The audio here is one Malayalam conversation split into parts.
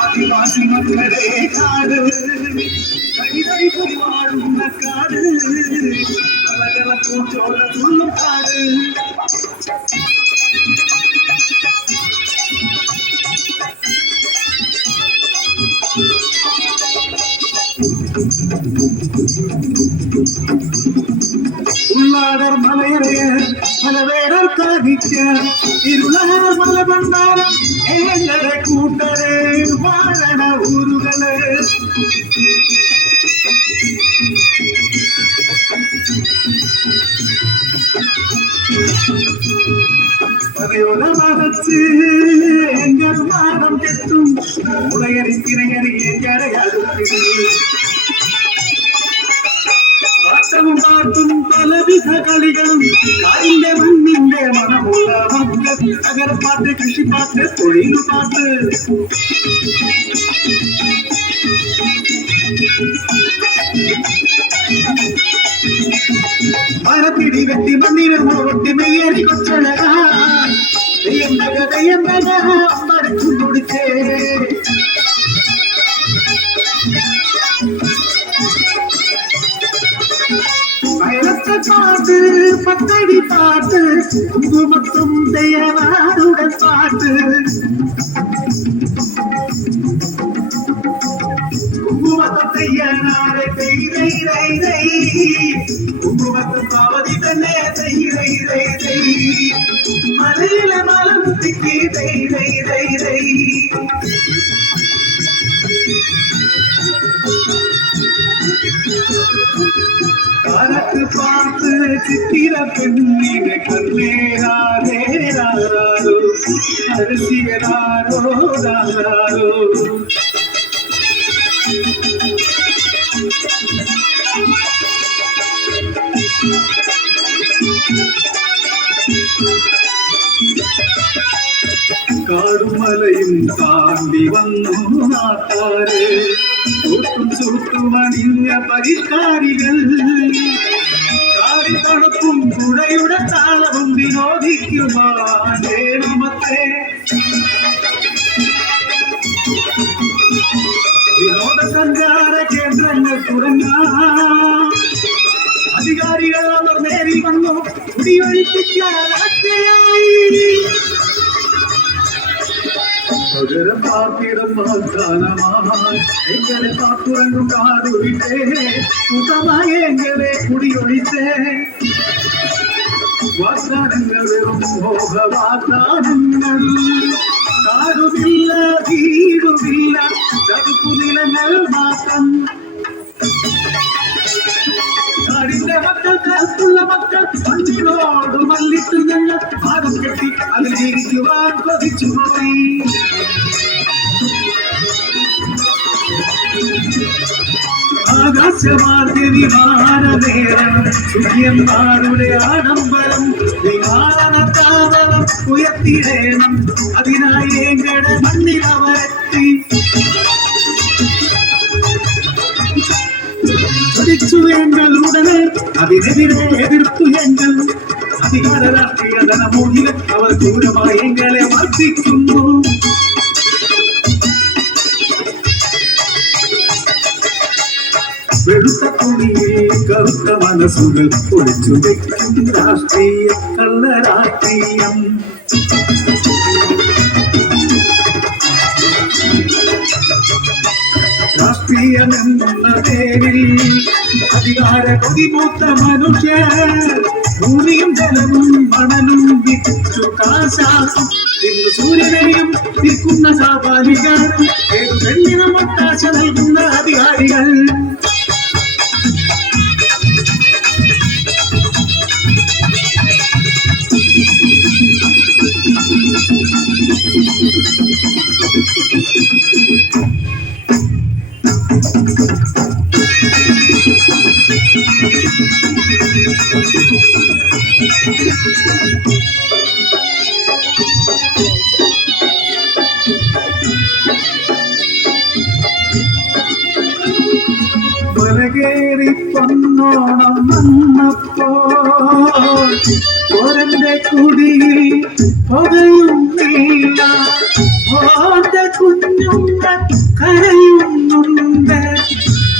ആദിവാസി മക്കളെ കാട് കൈതൈ വാഴുന്ന കാട് കളകളപ്പൂച്ചോള കാട് ഉള്ളാടർ മലയറയ മലവേടർ കാണിക്ക ഇരുളഹര മല ഭണ്ഡാരം ഏഴര കൂട്ടരെ വാഴണ ഊരുകള് പതയോല മതച്ച് എങ്കർ മാനം കെട്ടും ഉളയരിക്കിറങ്ങി എങ്കരയാടുത്തി പാട്ടവും പാട്ടും പലവിധ കളികളും കാലിന്റെ മണ്ണിന്റെ മണമുള്ള മക്കൾ നഗരപ്പാട്ട് കൃഷിപ്പാട്ട് തൊഴിൽപ്പാട്ട് മരത്തിടി വെട്ടി മണ്ണിനെ മുറൊട്ടി മെയ്യേറി കൊച്ചഴക ദയ്യം മടിച്ചു കൊടുത്തേ പാട്ട് പത്തടി പാട്ട് കുങ്കുമത്തും ദയവാരുടെ പാട്ട് കുങ്കുമത്തും ദയ്യനാരെ കുങ്കുമത്തും പാവതി തന്നെ മലയിലെ മലമുത്തിക്ക് കാലത്ത് പാത്ത് ചിത്തിര പെണ്ണിനെ കല്ലേരാരോ അരസിയരാരോ കാടും മലയും താണ്ടി വന്നു നാട്ടാരെ ചുട്ടുമണിഞ്ഞ പരിഷ്കാരികൾ കാടി തണുപ്പും കുടയുടെ താളവും വിനോദിക്കുമാമത്തെ വിനോദസഞ്ചാര കേന്ദ്രങ്ങൾ തുടങ്ങാം അധികാരികൾ അവർ നേരിൽ വന്നു കുടിയൊഴിപ്പിക്കാനായി പാർപ്പിടം വാഗ്ദാനമായി എങ്ങനെ പാപ്പുറങ്ങും കാടുവിട്ടേ കൂട്ടമായി എങ്ങനെ കുടിയൊഴിച്ചേ വാഗ്ദാനങ്ങൾ വെറും മോഹവാഗ്ദാനങ്ങൾ കാടുമില്ല വീടുമില്ല ചതുപ്പു നിലങ്ങൾ മാത്രം കാടിന്റെ മക്കൾ കറുത്തുള്ള മക്കൾ പണ്ടിനോട് മല്ലിട്ട് ഞങ്ങൾ ഭാഗം കെട്ടി അതിൽ ജീവിക്കുവാൻ കൊതിച്ചുപോയി ആകാശമാർഗ്ഗ വിമാനനേരം സൂര്യന്മാരുടെ ആഡംബരം വിമാനത്താവളം ഉയർത്തിടേണം അതിനായി എങ്ങനെ മണ്ണിൽ അവരെത്തി എങ്കിൽ ഉടനെ അതിനെതിരെ എതിർത്തു എങ്കിൽ അധികാര രാഷ്ട്രീയ ധനമൂല്യം അവർ ക്രൂരമായി എങ്ങളെ വർദ്ധിക്കുന്നു വെളുത്ത തുണിയിൽ കറുത്ത മനസ്സുകൾ ഒളിച്ചു വെക്കും രാഷ്ട്രീയ കള്ളരാഷ്ട്രീയം രാഷ്ട്രീയമെന്ന പേരിൽ അധികാര കൊതിമൂത്ത മനുഷ്യർ ഭൂമിയും ജലവും മണലും വിറ്റു കാശാക്കും. ഇന്ന് സൂര്യനെയും വിൽക്കുന്ന സാപാലികൾ, ഏതു പെണ്ണിനും ഒട്ടാശ നൽകുന്ന അധികാരികൾ. മലകേറി പൊന്നോണം വന്നപ്പോൾ ഓരന്റെ കുടിയിൽ പുകയുന്നില്ല, ഓന്റെ കുഞ്ഞുങ്ങൾ കരയുന്നുണ്ട്,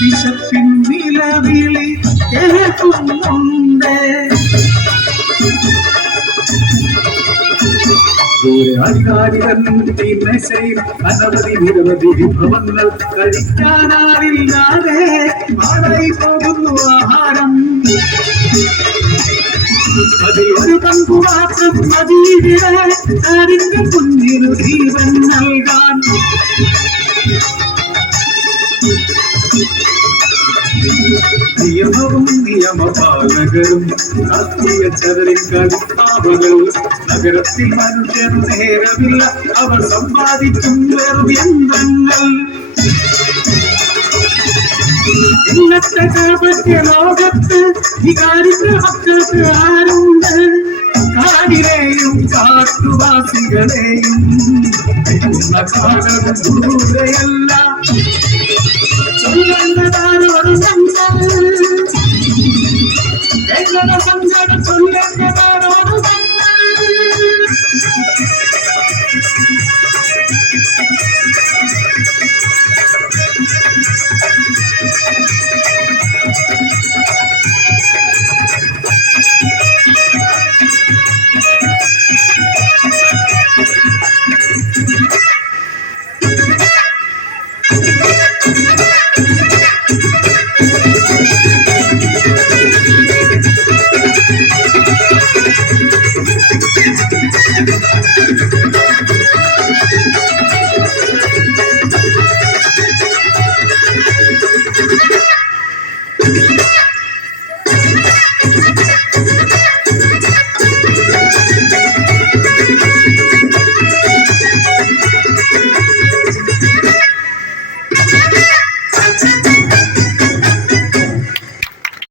വിശപ്പിൻ നിലവിളി കേൾക്കുന്നുണ്ട്. അധികാരികൾ മെസ്സയിൽ അനവധി നിരവധി വിഭവങ്ങൾ കഴിക്കാനാവില്ലാതെ മാറായി പോകുന്നു ആഹാരം. അതിൽ ഒരു പങ്കു മാത്രം മതിയിടെ അതിന്റെ കുഞ്ഞിനു ജീവൻ നൽകാൻ. നിയമവും നിയമപാലകരും രാഷ്ട്രീയ ചതറിക്കളിപ്പാവകൾ. നഗരത്തിൽ മനുഷ്യർ നേരമില്ല, അവർ സമ്പാദിക്കും വെറും യന്ത്രങ്ങൾ. ഇന്നത്തെ കാപട്യ ലോകത്ത് വികാരിന്റെ മക്കൾക്ക് ആരുണ്ട്? കാടിനെയും കാട്ടുവാസികളെയും കാലം ദൂരെയല്ല. ചൊല്ലേണ്ടതാരോട് സങ്കടം ചൊല്ലേണ്ടതാരോ